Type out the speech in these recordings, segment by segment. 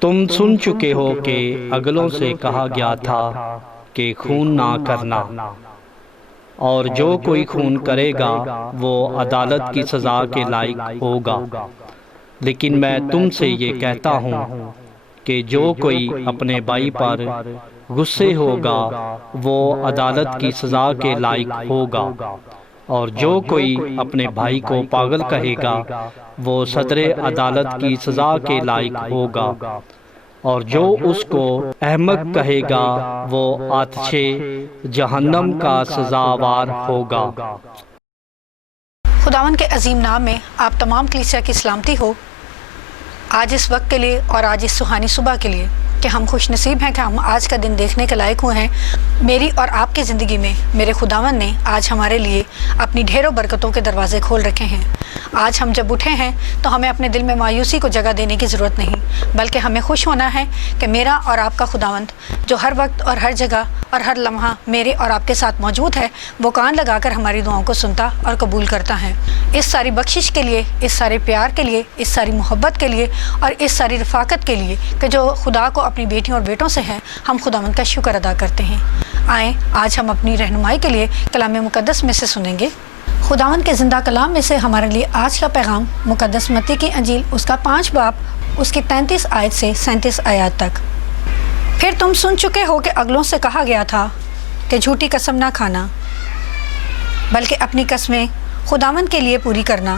تم سن چکے ہو کہ اگلوں سے کہا گیا تھا کہ خون نہ کرنا، اور جو کوئی خون کرے گا وہ عدالت کی سزا کے لائق ہوگا۔ لیکن میں تم سے یہ کہتا ہوں کہ جو کوئی اپنے بھائی پر غصے ہوگا وہ عدالت کی سزا کے لائق ہوگا، اور جو کوئی اپنے بھائی کو پاگل کہے گا وہ صدر عدالت کی سزا کے لائق ہوگا، اور جو اس کو احمق کہے گا وہ آتش جہنم کا سزاوار ہوگا۔ خداوند کے عظیم نام میں آپ تمام کلیسیا کی سلامتی ہو۔ آج اس وقت کے لیے اور آج اس سہانی صبح کے لیے کہ ہم خوش نصیب ہیں کہ ہم آج کا دن دیکھنے کے لائق ہوئے ہیں۔ میری اور آپ کی زندگی میں میرے خداوند نے آج ہمارے لیے اپنی ڈھیروں برکتوں کے دروازے کھول رکھے ہیں۔ آج ہم جب اٹھے ہیں تو ہمیں اپنے دل میں مایوسی کو جگہ دینے کی ضرورت نہیں، بلکہ ہمیں خوش ہونا ہے کہ میرا اور آپ کا خداوند جو ہر وقت اور ہر جگہ اور ہر لمحہ میرے اور آپ کے ساتھ موجود ہے، وہ کان لگا کر ہماری دعاؤں کو سنتا اور قبول کرتا ہے۔ اس ساری بخشش کے لیے، اس سارے پیار کے لیے، اس ساری محبت کے لیے اور اس ساری رفاقت کے لیے کہ جو خدا کو اپنی بیٹیوں اور بیٹوں سے ہے، ہم خداوند کا شکر ادا کرتے ہیں۔ آئیں آج ہم اپنی رہنمائی کے لیے کلام مقدس میں سے سنیں گے۔ خداوند کے زندہ کلام میں سے ہمارے لیے آج کا پیغام مقدس متی کی انجیل اس کا 5 باب اس کی 33 آیت سے 37 آیات تک۔ پھر تم سن چکے ہو کہ اگلوں سے کہا گیا تھا کہ جھوٹی قسم نہ کھانا، بلکہ اپنی قسمیں خداوند کے لیے پوری کرنا۔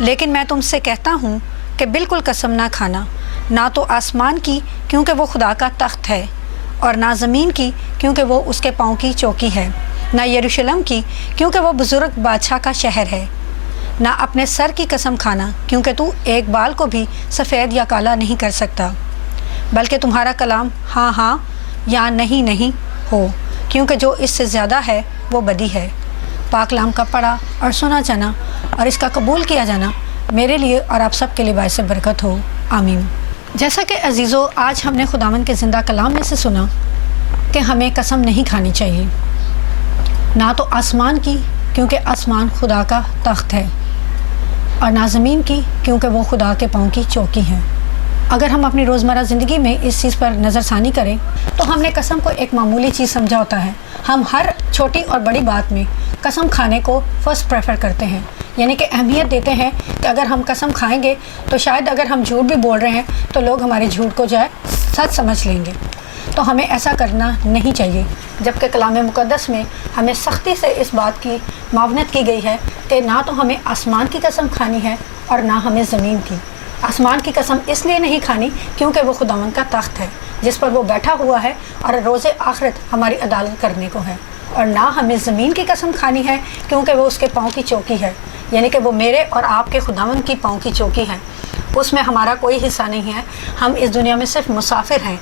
لیکن میں تم سے کہتا ہوں کہ بالکل قسم نہ کھانا، نہ تو آسمان کی کیونکہ وہ خدا کا تخت ہے، اور نہ زمین کی کیونکہ وہ اس کے پاؤں کی چوکی ہے، نہ یروشلم کی کیونکہ وہ بزرگ بادشاہ کا شہر ہے۔ نہ اپنے سر کی قسم کھانا کیونکہ تو ایک بال کو بھی سفید یا کالا نہیں کر سکتا، بلکہ تمہارا کلام ہاں ہاں یا نہیں نہیں ہو، کیونکہ جو اس سے زیادہ ہے وہ بدی ہے۔ پاک کلام کا پڑھا اور سنا جانا اور اس کا قبول کیا جانا میرے لیے اور آپ سب کے لیے باعث برکت ہو، آمین۔ جیسا کہ عزیزو آج ہم نے خداوند کے زندہ کلام میں سے سنا کہ ہمیں قسم نہیں کھانی چاہیے، نہ تو آسمان کی کیونکہ آسمان خدا کا تخت ہے، اور نہ زمین کی کیونکہ وہ خدا کے پاؤں کی چوکی ہے۔ اگر ہم اپنی روزمرہ زندگی میں اس چیز پر نظر ثانی کریں تو ہم نے قسم کو ایک معمولی چیز سمجھا ہوتا ہے۔ ہم ہر چھوٹی اور بڑی بات میں قسم کھانے کو فرسٹ پریفر کرتے ہیں، یعنی کہ اہمیت دیتے ہیں کہ اگر ہم قسم کھائیں گے تو شاید اگر ہم جھوٹ بھی بول رہے ہیں تو لوگ ہمارے جھوٹ کو جو ہے سچ سمجھ لیں گے۔ تو ہمیں ایسا کرنا نہیں چاہیے، جبکہ کلام مقدس میں ہمیں سختی سے اس بات کی معاونت کی گئی ہے کہ نہ تو ہمیں آسمان کی قسم کھانی ہے اور نہ ہمیں زمین کی۔ آسمان کی قسم اس لیے نہیں کھانی کیونکہ وہ خداوند کا تخت ہے جس پر وہ بیٹھا ہوا ہے اور روز آخرت ہماری عدالت کرنے کو ہے، اور نہ ہمیں زمین کی قسم کھانی ہے کیونکہ وہ اس کے پاؤں کی چوکی ہے، یعنی کہ وہ میرے اور آپ کے خداوند کی پاؤں کی چوکی ہے۔ اس میں ہمارا کوئی حصہ نہیں ہے، ہم اس دنیا میں صرف مسافر ہیں۔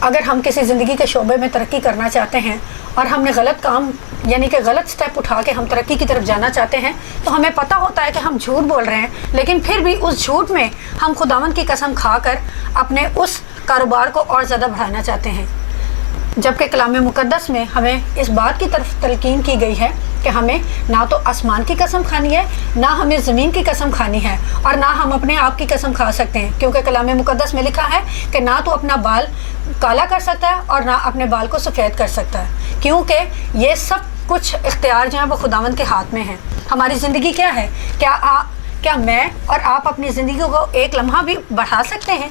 اگر ہم کسی زندگی کے شعبے میں ترقی کرنا چاہتے ہیں اور ہم نے غلط کام یعنی کہ غلط سٹیپ اٹھا کے ہم ترقی کی طرف جانا چاہتے ہیں تو ہمیں پتہ ہوتا ہے کہ ہم جھوٹ بول رہے ہیں، لیکن پھر بھی اس جھوٹ میں ہم خداوند کی قسم کھا کر اپنے اس کاروبار کو اور زیادہ بڑھانا چاہتے ہیں، جبکہ کلام مقدس میں ہمیں اس بات کی طرف تلقین کی گئی ہے کہ ہمیں نہ تو آسمان کی قسم کھانی ہے، نہ ہمیں زمین کی قسم کھانی ہے، اور نہ ہم اپنے آپ کی قسم کھا سکتے ہیں، کیونکہ کلام مقدس میں لکھا ہے کہ نہ تو اپنا بال کالا کر سکتا ہے اور نہ اپنے بال کو سفید کر سکتا ہے، کیونکہ یہ سب کچھ اختیار جو ہے وہ خداوند کے ہاتھ میں ہے۔ ہماری زندگی کیا ہے؟ کیا میں اور آپ اپنی زندگی کو ایک لمحہ بھی بڑھا سکتے ہیں؟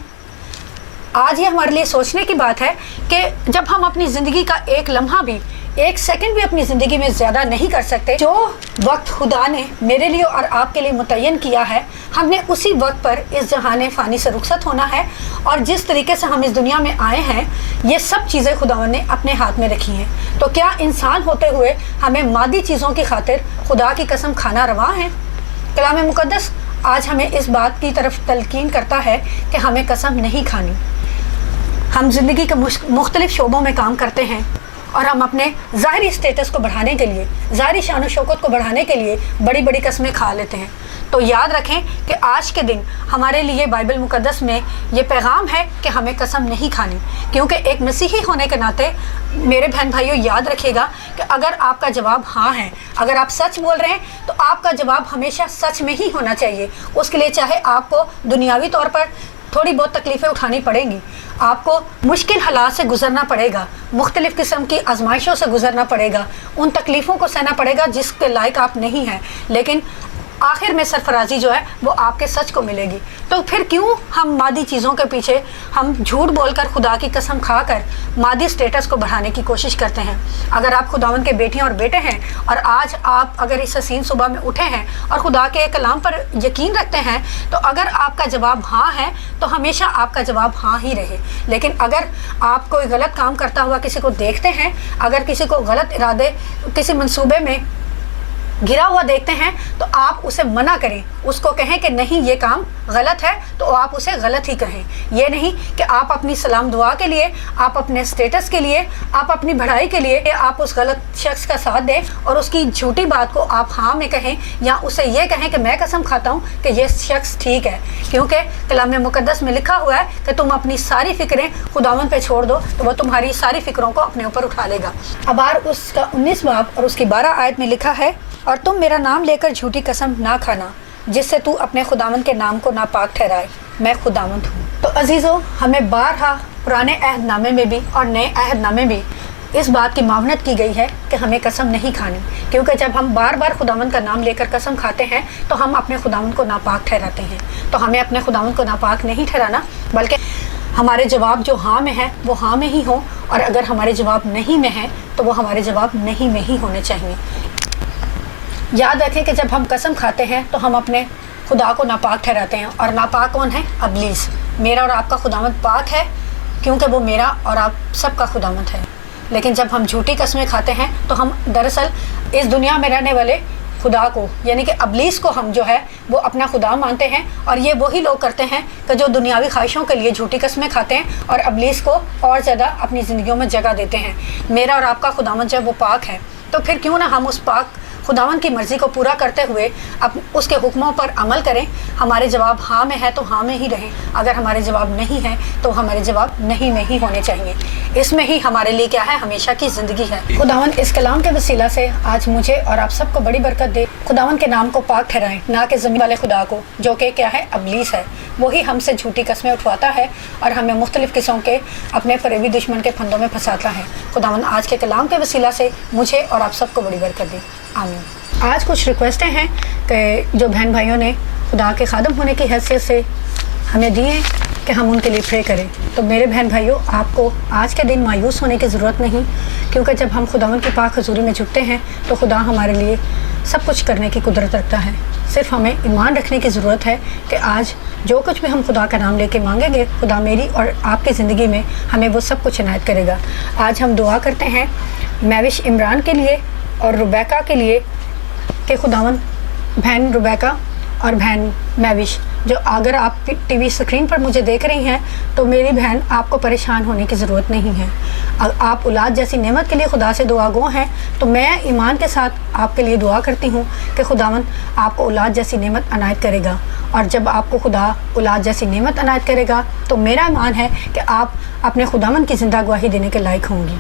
آج یہ ہمارے لیے سوچنے کی بات ہے کہ جب ہم اپنی زندگی کا ایک لمحہ بھی، ایک سیکنڈ بھی اپنی زندگی میں زیادہ نہیں کر سکتے، جو وقت خدا نے میرے لیے اور آپ کے لیے متعین کیا ہے، ہم نے اسی وقت پر اس جہان فانی سے رخصت ہونا ہے، اور جس طریقے سے ہم اس دنیا میں آئے ہیں یہ سب چیزیں خداوند نے اپنے ہاتھ میں رکھی ہیں۔ تو کیا انسان ہوتے ہوئے ہمیں مادی چیزوں کی خاطر خدا کی قسم کھانا روا ہے؟ کلام مقدس آج ہمیں اس بات کی طرف تلقین کرتا ہے کہ ہمیں قسم نہیں کھانی۔ ہم زندگی کے مختلف شعبوں میں کام کرتے ہیں اور ہم اپنے ظاہری اسٹیٹس کو بڑھانے کے لیے، ظاہری شان و شوکت کو بڑھانے کے لیے بڑی بڑی قسمیں کھا لیتے ہیں۔ تو یاد رکھیں کہ آج کے دن ہمارے لیے بائبل مقدس میں یہ پیغام ہے کہ ہمیں قسم نہیں کھانی، کیونکہ ایک مسیحی ہونے کے ناطے میرے بہن بھائیوں یاد رکھے گا کہ اگر آپ کا جواب ہاں ہے، اگر آپ سچ بول رہے ہیں تو آپ کا جواب ہمیشہ سچ میں ہی ہونا چاہیے۔ اس کے لیے چاہے آپ کو دنیاوی طور پر थोड़ी बहुत तकलीफ़ें उठानी पड़ेंगी, आपको मुश्किल हालात से गुजरना पड़ेगा, मुख्तलिफ़ किस्म की आजमाइशों से गुजरना पड़ेगा, उन तकलीफ़ों को सहना पड़ेगा जिसके लायक आप नहीं हैं, लेकिन आखिर में सरफराजी जो है वो आपके सच को मिलेगी। तो फिर क्यों हम मादी चीज़ों के पीछे हम झूठ बोलकर खुदा की कसम खाकर मादी स्टेटस को बढ़ाने की कोशिश करते हैं। अगर आप खुदावन के बेटियां और बेटे हैं और आज आप अगर इस हसीन सुबह में उठे हैं और खुदा के कलाम पर यकीन रखते हैं, तो अगर आपका जवाब हाँ है तो हमेशा आपका जवाब हाँ ही रहे। लेकिन अगर आप कोई गलत काम करता हुआ किसी को देखते हैं, अगर किसी को गलत इरादे किसी मंसूबे में घिरा हुआ देखते हैं, तो आप उसे मना करें, उसको कहें कि नहीं ये काम गलत है, तो आप उसे गलत ही कहें। ये नहीं कि आप अपनी सलाम दुआ के लिए, आप अपने स्टेटस के लिए, आप अपनी बढ़ाई के लिए आप उस गलत शख्स का साथ दें और उसकी झूठी बात को आप हाँ में कहें, या उसे ये कहें कि मैं कसम खाता हूँ कि ये शख्स ठीक है, क्योंकि कलाम मुक़द्दस में लिखा हुआ है कि तुम अपनी सारी फ़िक्रें खुदावन पे छोड़ दो तो वह तुम्हारी सारी फ़िक्रों को अपने ऊपर उठा लेगा। अबार उसका 19 बाब और उसकी 12 आयत में लिखा है, और तुम मेरा नाम लेकर झूठी कसम ना खाना जिससे तू अपने खुदावंद के नाम को नापाक ठहराए, मैं खुदावंद हूँ। तो अजीज़ों, हमें बारहा पुराने अहदनामे में भी और नए अहदनामे में इस बात की मावनत की गई है कि हमें कसम नहीं खानी, क्योंकि जब हम बार बार खुदावंद का नाम लेकर कसम खाते हैं तो हम अपने खुदावंद को नापाक ठहराते हैं। तो हमें अपने खुदावंद को नापाक नहीं ठहराना, बल्कि हमारे जवाब जो हाँ में है वो हाँ में ही हो, और अगर हमारे जवाब नहीं में है तो वो हमारे जवाब नहीं में ही होने चाहिए। याद रखें कि जब हम कसम खाते हैं तो हम अपने खुदा को नापाक ठहराते हैं, और नापाक कौन है? अबलीस। मेरा और आपका खुदावंद पाक है क्योंकि वो मेरा और आप सबका खुदावंद है। लेकिन जब हम झूठी कस्में खाते हैं तो हम दरअसल इस दुनिया में रहने वाले खुदा को, यानी कि अबलीस को हम जो है वो अपना खुदा मानते हैं। और ये वही लोग करते हैं कि जो दुनियावी ख्वाहिशों के लिए झूठी कस्में खाते हैं और अबलीस को और ज़्यादा अपनी ज़िंदगियों में जगह देते हैं। मेरा और आपका खुदावंद जब वो पाक है, तो फिर क्यों ना हम उस पाक खुदावंद की मर्ज़ी को पूरा करते हुए उसके हुक्मों पर अमल करें। हमारे जवाब हाँ में है तो हाँ में ही रहें, अगर हमारे जवाब नहीं है तो हमारे जवाब नहीं में ही होने चाहिए। इसमें ही हमारे लिए क्या है? हमेशा की ज़िंदगी है। खुदावंद इस कलाम के वसीला से आज मुझे और आप सबको बड़ी बरकत दे। खुदावंद के नाम को पाक ठहराएं, ना कि ज़मीन वाले खुदा को, जो कि क्या है? अबलीस है। वही हमसे झूठी कस्में उठवाता है और हमें मुख्तलिफ़ किस्म के अपने फरेबी दुश्मन के फंदों में फंसाता है। खुदावंद आज के कलाम के वसीला से मुझे और आप सबको बड़ी बरकत दे। आमीन। आज कुछ रिक्वेस्टें हैं कि जो बहन भाइयों ने खुदा के खादम होने की हैसियत से हमें दी हैं कि हम उनके लिए प्रे करें। तो मेरे बहन भाइयों, आपको आज के दिन मायूस होने की ज़रूरत नहीं, क्योंकि जब हम खुदावंद की पाक हज़ूरी में झुकते हैं तो खुदा हमारे लिए सब कुछ करने की कुदरत रखता है। सिर्फ हमें ईमान रखने की ज़रूरत है कि आज जो कुछ भी हम खुदा का नाम लेके मांगेंगे, खुदा मेरी और आपकी ज़िंदगी में हमें वो सब कुछ इनायत करेगा। आज हम दुआ करते हैं मैविश इमरान के लिए और रुबैका के लिए कि खुदावंद बहन रुबैका और बहन मैविश, जो अगर आप टीवी स्क्रीन पर मुझे देख रही हैं, तो मेरी बहन, आपको परेशान होने की ज़रूरत नहीं है। आप औलाद जैसी नेमत के लिए खुदा से दुआ गो हैं, तो मैं ईमान के साथ आपके लिए दुआ करती हूँ कि खुदावंद आपको औलाद जैसी नेमत अनायत करेगा। और जब आपको खुदा औलाद जैसी नेमत अनायत करेगा तो मेरा ईमान है कि आप अपने खुदावंद की ज़िंदा गवाही देने के लायक होंगी।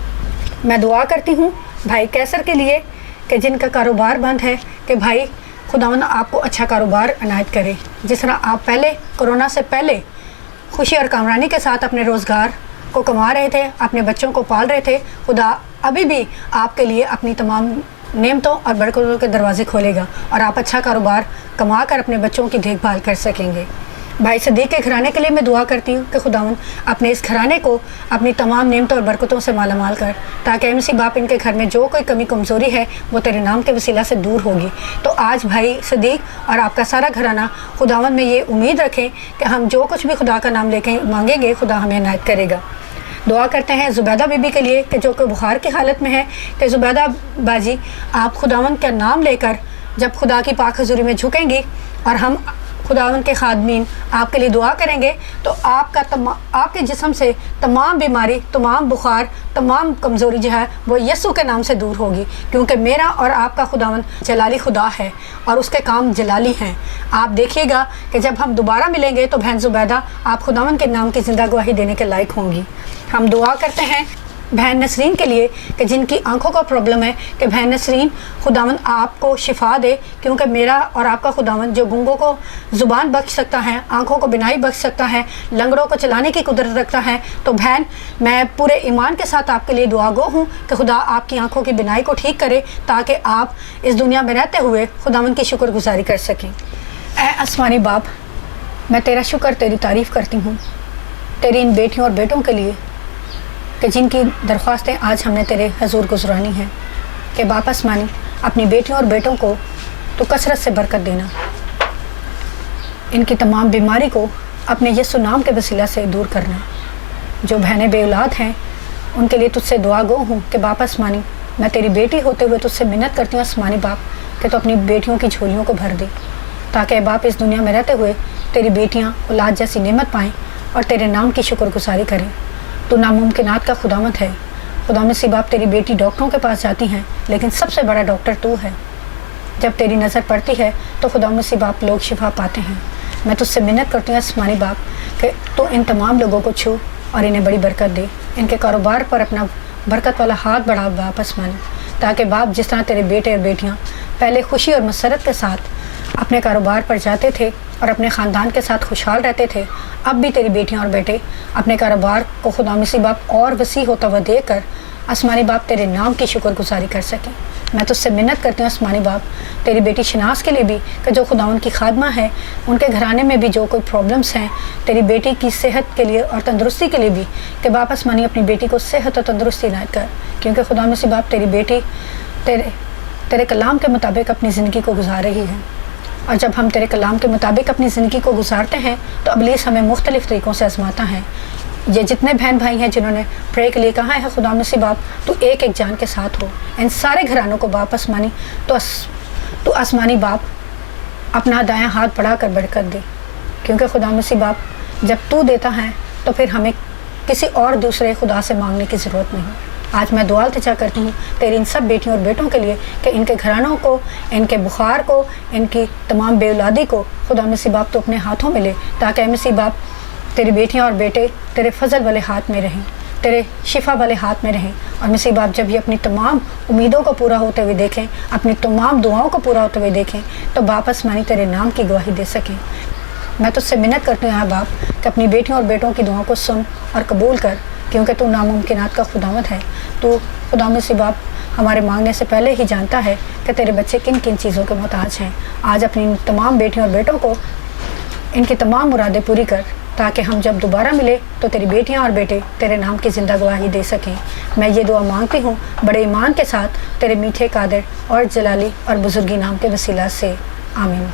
मैं दुआ करती हूँ भाई कैसर के लिए कि जिनका कारोबार बंद है, कि भाई खुदावंद आपको अच्छा कारोबार अनायत करे। जिस तरह आप पहले कोरोना से पहले खुशी और कामरानी के साथ अपने रोज़गार को कमा रहे थे, अपने बच्चों को पाल रहे थे, खुदा अभी भी आपके लिए अपनी तमाम नेमतों और बरकतों के दरवाजे खोलेगा और आप अच्छा कारोबार कमा कर अपने बच्चों की देखभाल कर सकेंगे। भाई सदीक के घराने के लिए मैं दुआ करती हूँ कि खुदावंद अपने इस घराने को अपनी तमाम नेमतों और बरकतों से मालामाल कर, ताकि मसीह बाप इनके घर में जो कोई कमी कमज़ोरी है वो तेरे नाम के वसीला से दूर होगी। तो आज भाई सदीक और आपका सारा घराना खुदावंद में ये उम्मीद रखें कि हम जो कुछ भी खुदा का नाम लेके मांगेंगे, खुदा हमें इनायत करेगा। दुआ करते हैं ज़ुबैदा बीबी के लिए कि जो कि बुखार की हालत में है, कि ज़ुबैदा बाजी आप खुदावंद का नाम लेकर जब खुदा की पाक हज़ूरी में झुकेंगी और हम खुदावंद के खादमीन आपके लिए दुआ करेंगे, तो आपके जिस्म से तमाम बीमारी, तमाम बुखार, तमाम कमज़ोरी जो है वो यस्सु के नाम से दूर होगी, क्योंकि मेरा और आपका खुदावंद जलाली खुदा है और उसके काम जलाली हैं। आप देखिएगा कि जब हम दोबारा मिलेंगे तो बहन ज़ुबैदा आप खुदावंद के नाम की ज़िंदा गवाही देने के लायक होंगी। हम दुआ करते हैं बहन नसरीन के लिए कि जिनकी आंखों का प्रॉब्लम है कि बहन नसरीन खुदावंद आपको शिफा दे, क्योंकि मेरा और आपका खुदावंद जो गूंगों को ज़ुबान बख्श सकता है, आंखों को बिनाई बख्श सकता है, लंगड़ों को चलाने की कुदरत रखता है। तो बहन मैं पूरे ईमान के साथ आपके लिए दुआगो हूँ कि खुदा आपकी आंखों की बिनाई को ठीक करे ताकि आप इस दुनिया में रहते हुए खुदावंद की शुक्रगुजारी कर सकें। ऐ आसमानी बाप, मैं तेरा शुक्र तेरी तारीफ़ करती हूँ तेरी इन बेटियों और बेटों के लिए कि जिनकी दरख्वास्तें आज हमने तेरे हजूर गुजरानी हैं कि बाप आसमानी अपनी बेटियों और बेटों को तो कसरत से बरकत देना, इनकी तमाम बीमारी को अपने यीशु नाम के वसीला से दूर करना। जो बहनें बे औलाद हैं उनके लिए तुझसे दुआ गो हूँ कि बाप आसमानी मैं तेरी बेटी होते हुए तुझसे मिन्नत करती हूँ आसमानी बाप कि तो अपनी बेटियों की झोलियों को भर दे ताकि बाप इस दुनिया में रहते हुए तेरी बेटियाँ औलाद जैसी नेमत पाएँ और तेरे नाम की शुक्रगुजारी करें। तो नामुमकिनात का खुदामत है। खुदा में सी बाप तेरी बेटी डॉक्टरों के पास जाती हैं लेकिन सबसे बड़ा डॉक्टर तू है। जब तेरी नज़र पड़ती है तो खुदा में सी बाप लोग शिफा पाते हैं। मैं तुझसे मिन्नत करती हूँ आसमानी बाप कि तो इन तमाम लोगों को छू और इन्हें बड़ी बरकत दे, इनके कारोबार पर अपना बरकत वाला हाथ बढ़ा बाप आसमानी, ताकि बाप जिस तरह तेरे बेटे और बेटियाँ पहले खुशी और मसरत के साथ अपने कारोबार पर जाते थे और अपने ख़ानदान के साथ खुशहाल रहते थे, अब भी तेरी बेटियां और बेटे अपने कारोबार को खुदा में सी बाप और वसी होता हुआ देख कर आसमानी बाप तेरे नाम की शुक्रगुजारी कर सकें। मैं तुझसे मिन्नत करती हूँ आसमानी बाप तेरी बेटी शनास के लिए भी कि जो खुदा उनकी खादमा है, उनके घराने में भी जो कोई प्रॉब्लम्स हैं, तेरी बेटी की सेहत के लिए और तंदुरुस्ती के लिए भी कि बाप आसमानी अपनी बेटी को सेहत और तंदुरुस्ती इनायत कर, क्योंकि खुदा में सी बाप तेरी बेटी तेरे कलाम के मुताबिक अपनी ज़िंदगी को गुजार रही है। और जब हम तेरे कलाम के मुताबिक अपनी ज़िंदगी को गुजारते हैं तो इब्लीस हमें मुख्तलिफ़ तरीक़ों से आजमाता है। ये जितने बहन भाई हैं जिन्होंने प्रे के लिए कहा है खुदा में से बाप तू एक एक जान के साथ हो, इन सारे घरानों को बाप आसमानी तो आसमानी बाप अपना दायां हाथ बढ़ा कर बरकत दे, क्योंकि खुदा में से बाप जब तू देता है तो फिर हमें किसी और दूसरे खुदा से मांगने की ज़रूरत नहीं। आज मैं दुआ इल्तिजा करती हूँ तेरी इन सब बेटियों और बेटों के लिए कि इनके घरानों को, इनके बुखार को, इनकी तमाम बेऔलादी को खुदा में से बाप तो अपने हाथों में ले, ताकि में से बाप तेरी बेटियाँ और बेटे तेरे फजल वाले हाथ में रहें, तेरे शिफा वाले हाथ में रहें। और में से बाप जब ये अपनी तमाम उम्मीदों को पूरा होते हुए देखें, अपनी तमाम दुआओं को पूरा होते हुए देखें, तो बाप आसमानी तेरे नाम की गवाही दे सकें। मैं तुझसे मिन्नत करती हूँ बाप कि अपनी बेटियों और बेटों की दुआओं को सुन और कबूल कर, क्योंकि तू नामुमकिनात का खुदावंद है। तो खुदा में से बाप हमारे मांगने से पहले ही जानता है कि तेरे बच्चे किन किन चीज़ों के मोहताज हैं। आज अपनी तमाम बेटियों और बेटों को इनकी तमाम मुरादें पूरी कर, ताकि हम जब दोबारा मिले तो तेरी बेटियां और बेटे तेरे नाम की ज़िंदा गवाही दे सकें। मैं ये दुआ मांगती हूँ बड़े ईमान के साथ तेरे मीठे कादिर और जलाली और बुजुर्गी नाम के वसीला से, आमीन।